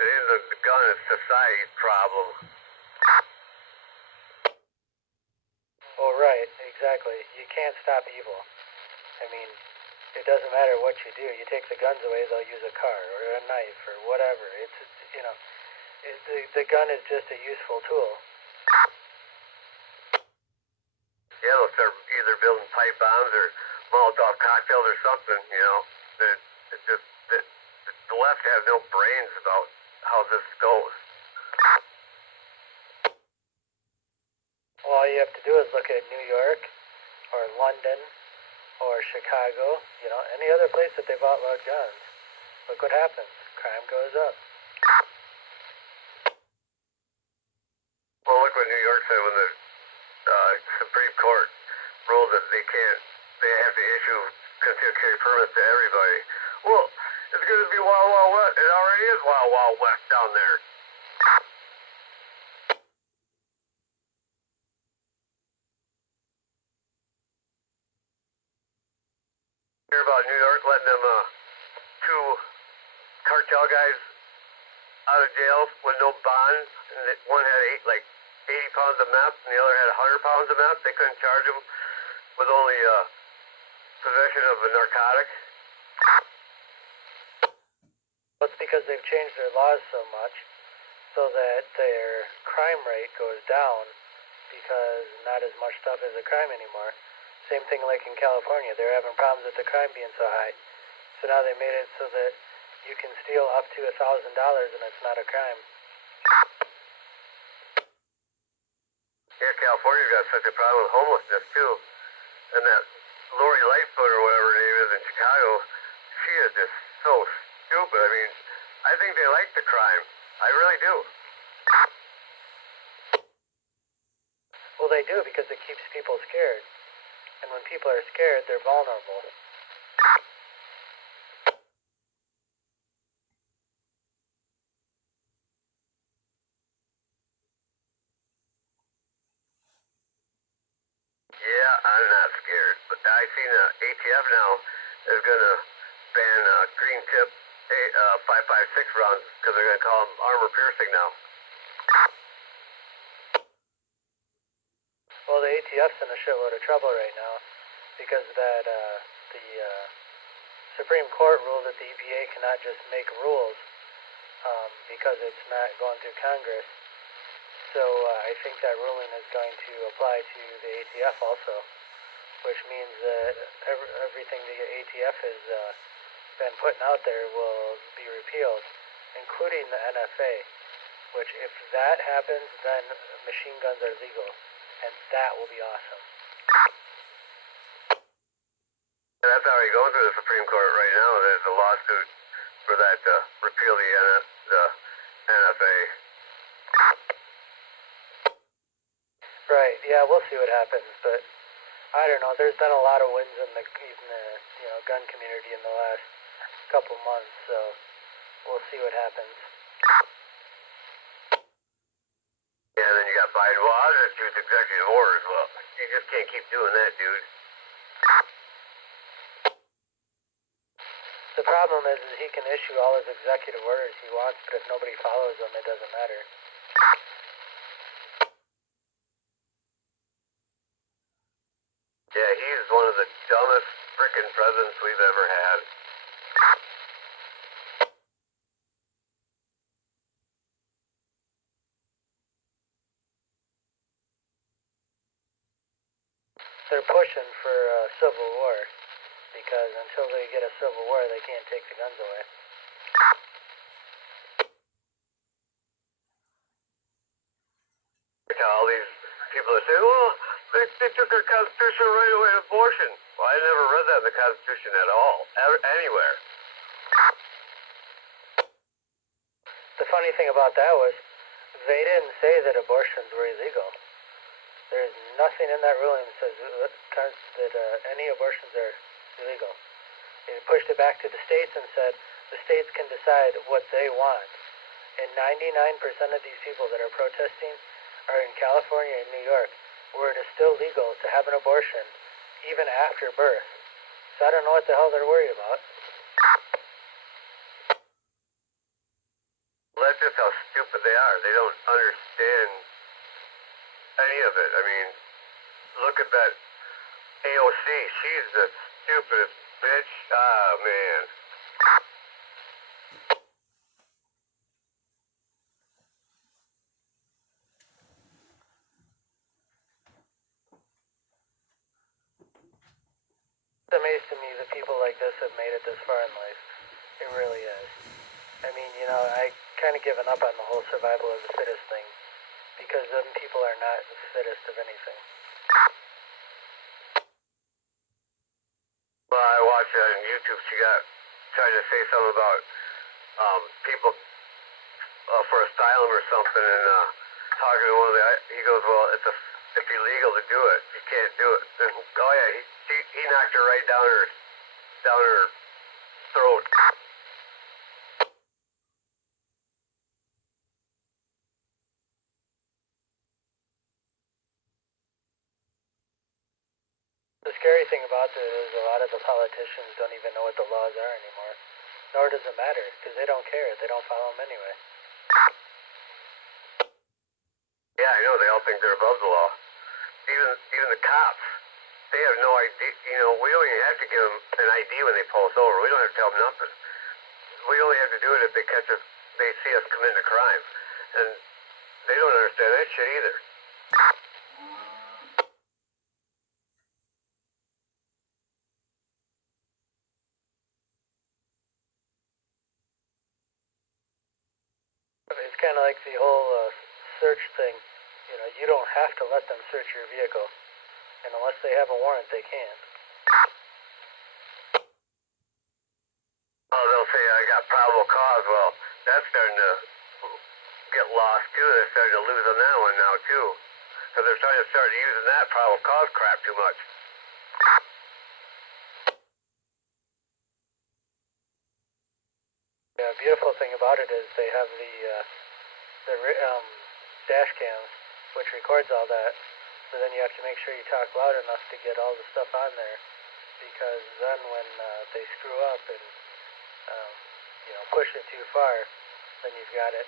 It isn't the gun, it's society's problem. Oh, right, exactly. You can't stop evil. I mean, it doesn't matter what you do. You take the guns away, they'll use a car or a knife or whatever. The gun is just a useful tool. Yeah, they'll start either building pipe bombs or Molotov cocktails or something, you know. The left has no brains about how this goes. Well, all you have to do is look at New York or London or Chicago, any other place that they've outlawed guns. Look what happens. Crime goes up. Well, look what New York said when the Supreme Court ruled that they have to issue concealed carry permits to everybody. Well, it's going to be Wild Wild West. It already is Wild Wild West down there. Hear about New York letting them two cartel guys out of jail with no bond, and one had 80 pounds of meth, and the other had 100 pounds of meth. They couldn't charge him with only possession of a narcotic. Well, it's because they've changed their laws so much so that their crime rate goes down because not as much stuff is a crime anymore. Same thing like in California. They're having problems with the crime being so high. So now they made it so that you can steal up to $1,000 and it's not a crime. Yeah, California's got such a problem with homelessness too. And that Lori Lightfoot or whatever her name is in Chicago, she is just so stupid. I mean, I think they like the crime. I really do. Well, they do because it keeps people scared. And when people are scared, they're vulnerable. Yeah, I'm not scared. But I seen the ATF now is going to ban green tip 5.56 rounds because they're going to call them armor piercing now. Well, the ATF's in a shitload of trouble right now because the Supreme Court ruled that the EPA cannot just make rules because it's not going through Congress. So I think that ruling is going to apply to the ATF also, which means that everything the ATF has been putting out there will be repealed, including the NFA, which if that happens, then machine guns are legal, and that will be awesome. And that's already going through the Supreme Court right now. There's a lawsuit for that to repeal the NFA. Right, yeah, we'll see what happens, but I don't know, there's been a lot of wins in the gun community in the last couple months, so we'll see what happens. Yeah, and then you got Biden. Well, I'll just use executive orders. Well, you just can't keep doing that, dude. The problem is he can issue all his executive orders he wants, but if nobody follows them, it doesn't matter. Yeah, he's one of the dumbest frickin' presidents we've ever had. They're pushing for a civil war, because until they get a civil war, they can't take the guns away. All these people that say, well, they took our constitutional right away to abortion. Well, I never read that in the Constitution at all, anywhere. The funny thing about that was, they didn't say that abortions were illegal. There's nothing in that ruling that says that any abortions are illegal. They pushed it back to the states and said the states can decide what they want. And 99% of these people that are protesting are in California and New York, where it is still legal to have an abortion even after birth. So I don't know what the hell they're worried about. Well, that's just how stupid they are. They don't understand any of it. I mean, look at that AOC. She's the stupidest bitch. Ah, man. It's amazing to me that people like this have made it this far in life. It really is. I mean, I kind of given up on the whole survival of the fittest thing because them people are not the fittest of anything. Well, I watched that on YouTube. She tried to say something about people for asylum or something, and talking to one of the, he goes, well, it's illegal to do it. You can't do it. And, oh yeah, he knocked her right down her throat. The scary thing about it is a lot of the politicians don't even know what the laws are anymore. Nor does it matter, because they don't care. They don't follow them anyway. Yeah, I know. They all think they're above the law. Even the cops, they have no idea. We don't even have to give them an ID when they pull us over. We don't have to tell them nothing. We only have to do it if they catch us, they see us committing a crime. And they don't understand that shit either. It's kind of like the whole search thing. You don't have to let them search your vehicle. And unless they have a warrant, they can't. Oh, they'll say, I got probable cause. Well, that's starting to get lost, too. They're starting to lose on that one now, too. Because they're trying to start using that probable cause crap too much. The beautiful thing about it is they have the dash cams, which records all that. So then you have to make sure you talk loud enough to get all the stuff on there, because then when they screw up and push it too far, then you've got it.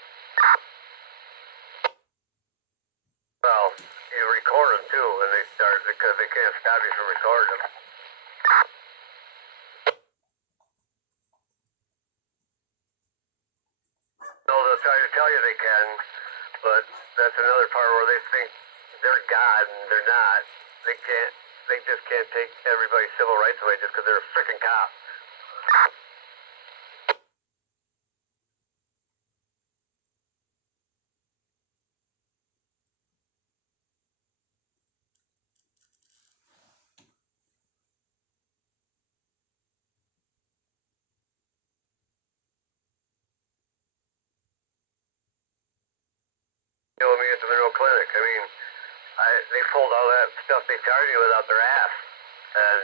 Well, you record them too, and they start because they can't stop you from recording them. No, they'll try to tell you they can, but that's another part where they think they're God and they're not. They can't. They just can't take everybody's civil rights away just because they're a freaking cop. Me at the Monroe Clinic. I mean, they pulled all that stuff they charged me with out their ass, and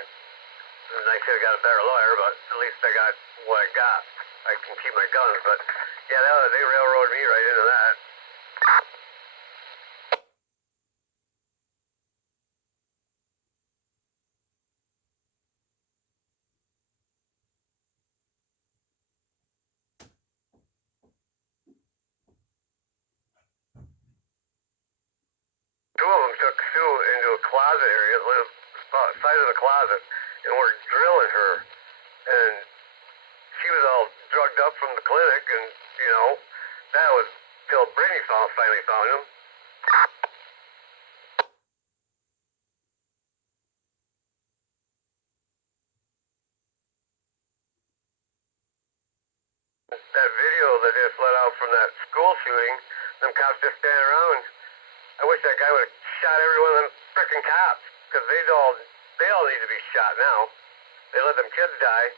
I could have got a better lawyer, but at least I got what I got. I can keep my guns, but yeah, they railroaded me right into that. Two of them took Sue into a closet area, side of the closet, and were drilling her. And she was all drugged up from the clinic, and that was till Brittany finally found him. That video that just let out from that school shooting, them cops just standing around. I wish that guy would have shot every one of them frickin' cops, because they all need to be shot now. They let them kids die.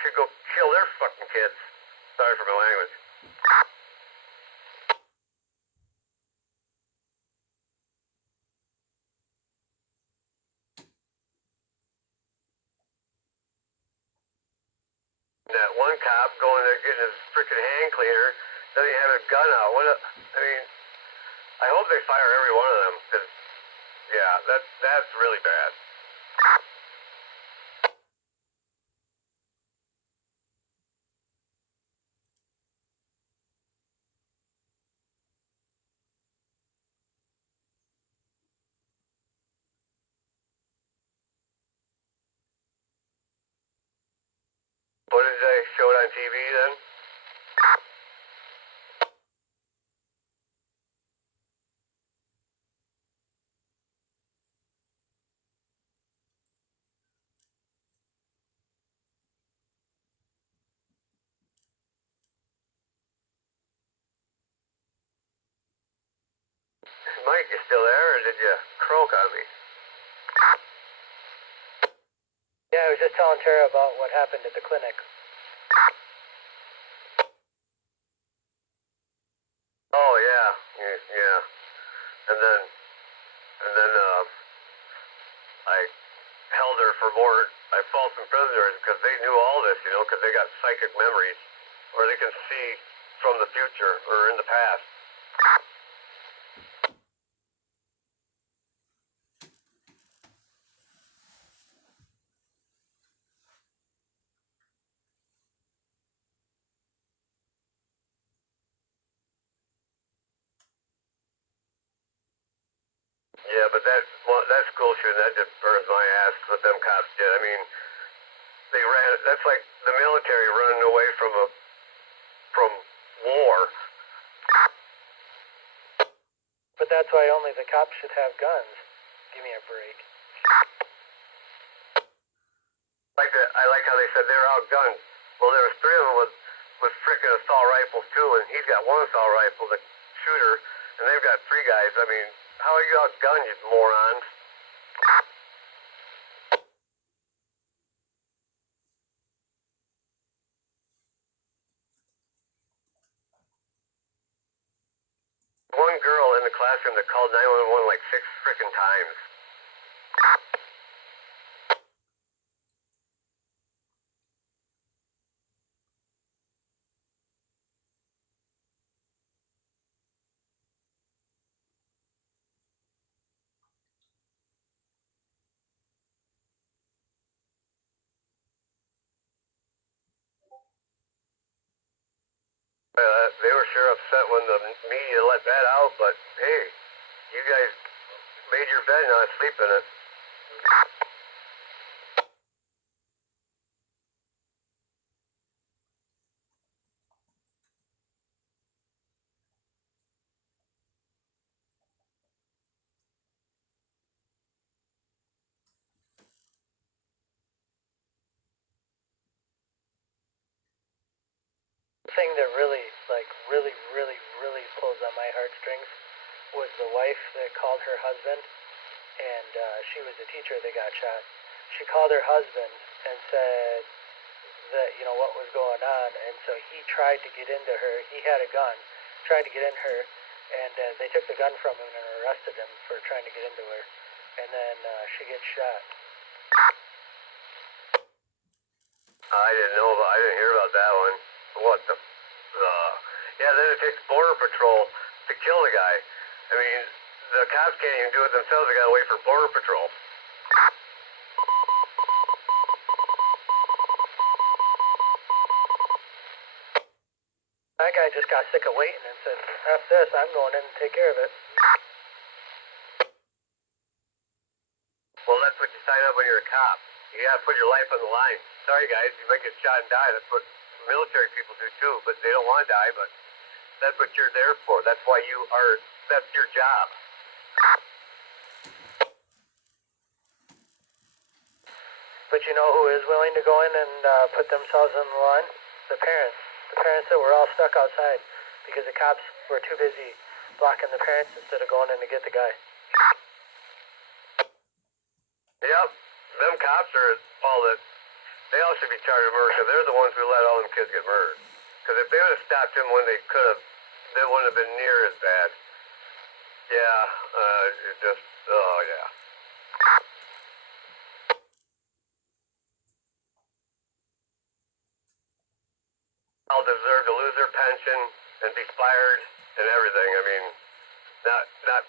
Should go kill their fucking kids. Sorry for my language. That one cop going there getting his frickin' hand cleaner, doesn't even have a gun out. I mean, I hope they fire every one of them, because, yeah, that's really bad. footage I showed on TV then? Mike, you still there, or did you croak on me? Yeah, I was just telling Tara about what happened at the clinic. Oh, yeah. Yeah. And then, I held her for more. I fought some prisoners because they knew all this, you know, because they got psychic memories, or they can see from the future or in the past. Yeah, but that school shooting, that just burns my ass what them cops did. I mean, they ran. That's like the military running away from war. But that's why only the cops should have guns. Give me a break. I like how they said they were outgunned. Well, there was three of them with frickin' assault rifles too, and he's got one assault rifle, the shooter, and they've got three guys. I mean, how are you outgunned, you morons? One girl in the classroom that called 911 like 6 frickin' times. They were sure upset when the media let that out, but hey, you guys made your bed, now sleep in it. The thing that really pulls on my heartstrings was the wife that called her husband, and she was a teacher that got shot. She called her husband and said that, you know, what was going on, and so he tried to get into her. He had a gun, tried to get in her, and they took the gun from him and arrested him for trying to get into her, and then she gets shot. I didn't hear about that one. What the? Yeah, then it takes Border Patrol to kill the guy. I mean, the cops can't even do it themselves. They gotta wait for Border Patrol. That guy just got sick of waiting and said, "F this, I'm going in and take care of it." Well, that's what you sign up when you're a cop. You gotta put your life on the line. Sorry, guys, you might get shot and die. That's what military people do too, but they don't want to die. But that's what you're there for. That's why you are. That's your job. But you know who is willing to go in and put themselves on the line? The parents. The parents that were all stuck outside because the cops were too busy blocking the parents instead of going in to get the guy. Yep, them cops are all that. They all should be charged with murder because they're the ones who let all them kids get murdered. Because if they would have stopped him when they could have, they wouldn't have been near as bad. Yeah, it just, oh yeah. All deserve to lose their pension and be fired and everything. I mean, not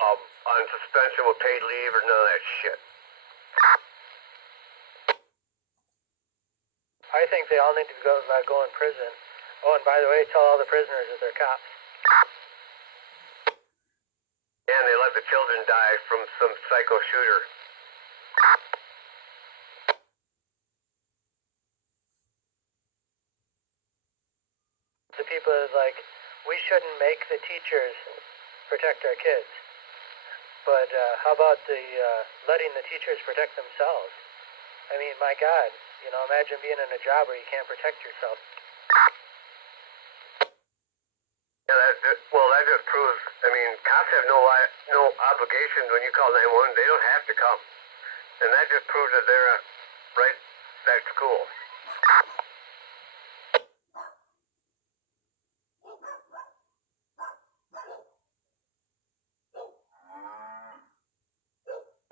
on suspension with paid leave or none of that shit. I think they all need to go in prison. Oh, and by the way, tell all the prisoners that they're cops. And they let the children die from some psycho shooter. people like, we shouldn't make the teachers protect our kids. But how about the letting the teachers protect themselves? I mean, my God, imagine being in a job where you can't protect yourself. Yeah, that just proves. I mean, cops have no obligations when you call 911. They don't have to come, and that just proves that they're right at school.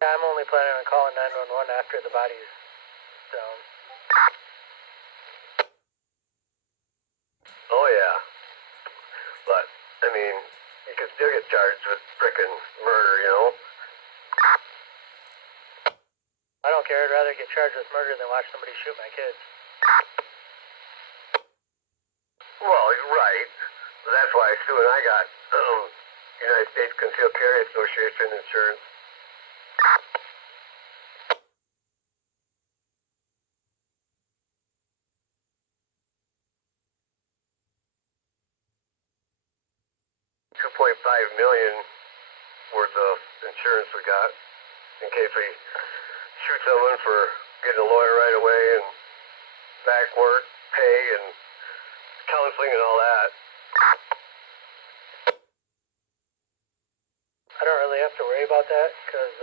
Yeah, I'm only planning on calling 911 after the body's down. Oh yeah, but I mean, you can still get charged with frickin' murder, I don't care. I'd rather get charged with murder than watch somebody shoot my kids. Well, you're right. That's why Sue and I got United States Concealed Carry Association insurance. $2.5 million worth of insurance we got in case we shoot someone for getting a lawyer right away and back work, pay, and counseling and all that. I don't really have to worry about that because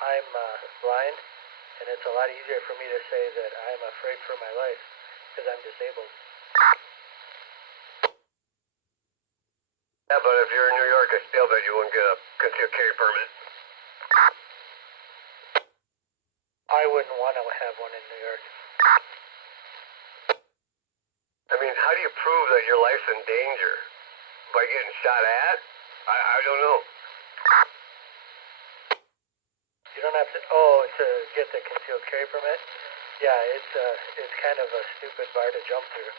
I'm blind, and it's a lot easier for me to say that I'm afraid for my life because I'm disabled. Yeah, but if you're in New York, I still bet you wouldn't get a concealed carry permit. I wouldn't want to have one in New York. I mean, how do you prove that your life's in danger? By getting shot at? I don't know. You don't have to, to get the concealed carry permit? Yeah, it's kind of a stupid bar to jump through.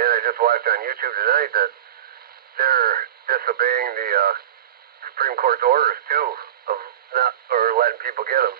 And I just watched on YouTube tonight that they're disobeying the Supreme Court's orders, too, of not, or letting people get them.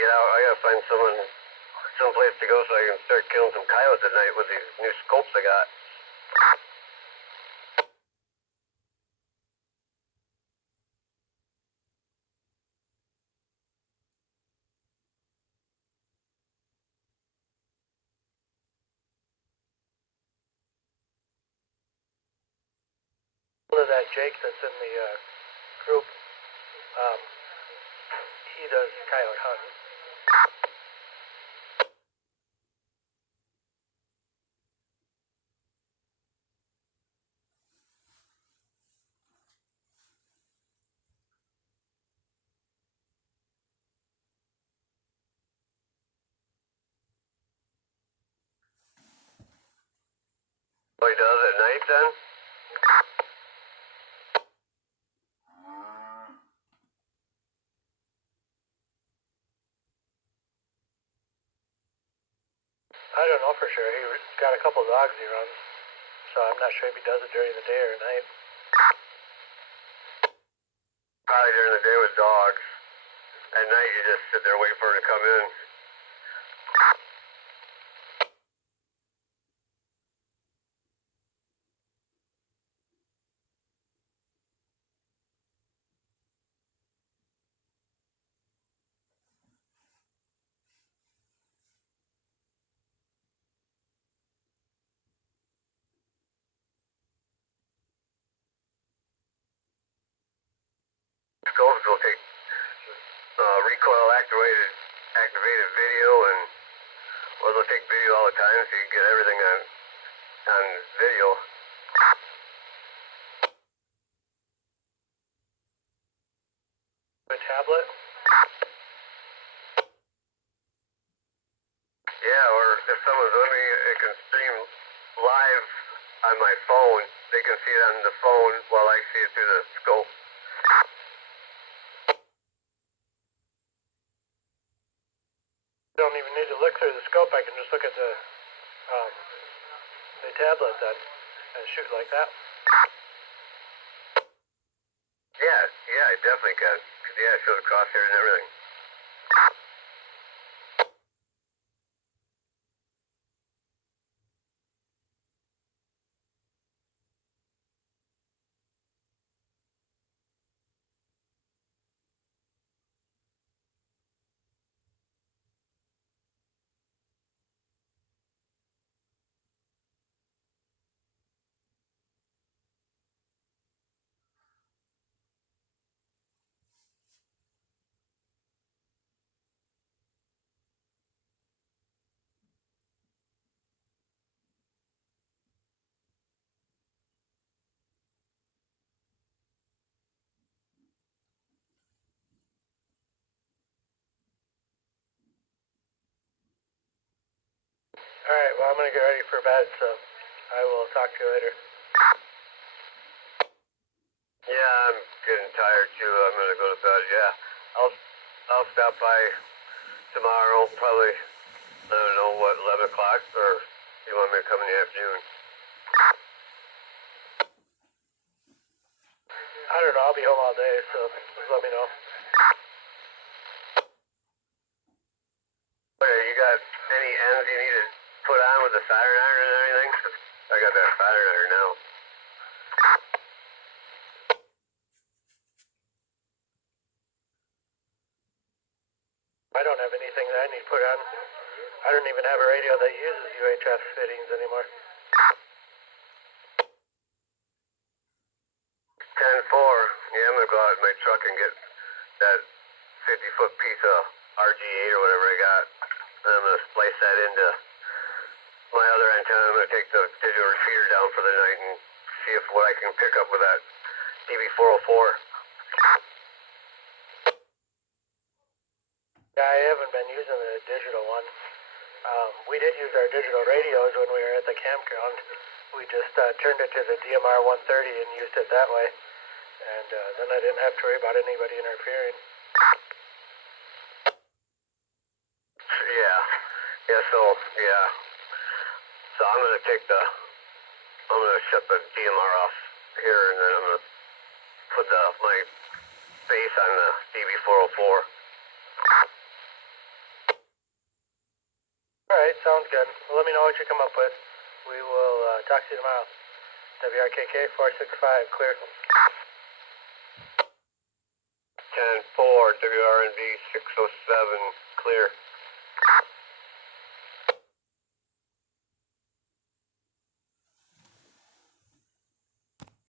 Get out. I gotta find someplace to go so I can start killing some coyotes at night with these new scopes I got. That Jake that's in the group, he does coyote hunting. Oh, he does at night then? I don't know for sure. He's got a couple dogs he runs, so I'm not sure if he does it during the day or at night. Probably during the day with dogs. At night you just sit there waiting for her to come in. Scopes will take recoil activated video, or they'll take video all the time so you can get everything on video. A tablet? Yeah, or if someone's with me, it can stream live on my phone. They can see it on the phone while I see it through the scope. Don't even need to look through the scope. I can just look at the tablet then and shoot like that. Yeah, I definitely can. Yeah, it shows the crosshairs and everything. Alright, well I'm gonna get ready for bed, so I will talk to you later. Yeah, I'm getting tired too. I'm gonna go to bed. Yeah, I'll stop by tomorrow, probably. I don't know what, 11 o'clock, or you want me to come in the afternoon? I don't know. I'll be home all day, so just let me know. Okay, you got any ends you need to put on with the soldering iron and anything? I got that soldering iron now. I don't have anything that I need to put on. I don't even have a radio that uses UHF fittings anymore. 10-4. Yeah, I'm gonna go out in my truck and get that 50-foot piece of RG8 or whatever I got. And I'm gonna splice that into my other antenna. I'm gonna take the digital repeater down for the night and see if what I can pick up with that DB404. Yeah, I haven't been using the digital one. We did use our digital radios when we were at the campground. We just turned it to the DMR 130 and used it that way. And then I didn't have to worry about anybody interfering. So I'm gonna shut the DMR off here, and then I'm gonna put my base on the DB404. sounds good. Well, let me know what you come up with. We will talk to you tomorrow. WRKK 465, clear. 10-4, WRNV 607, clear.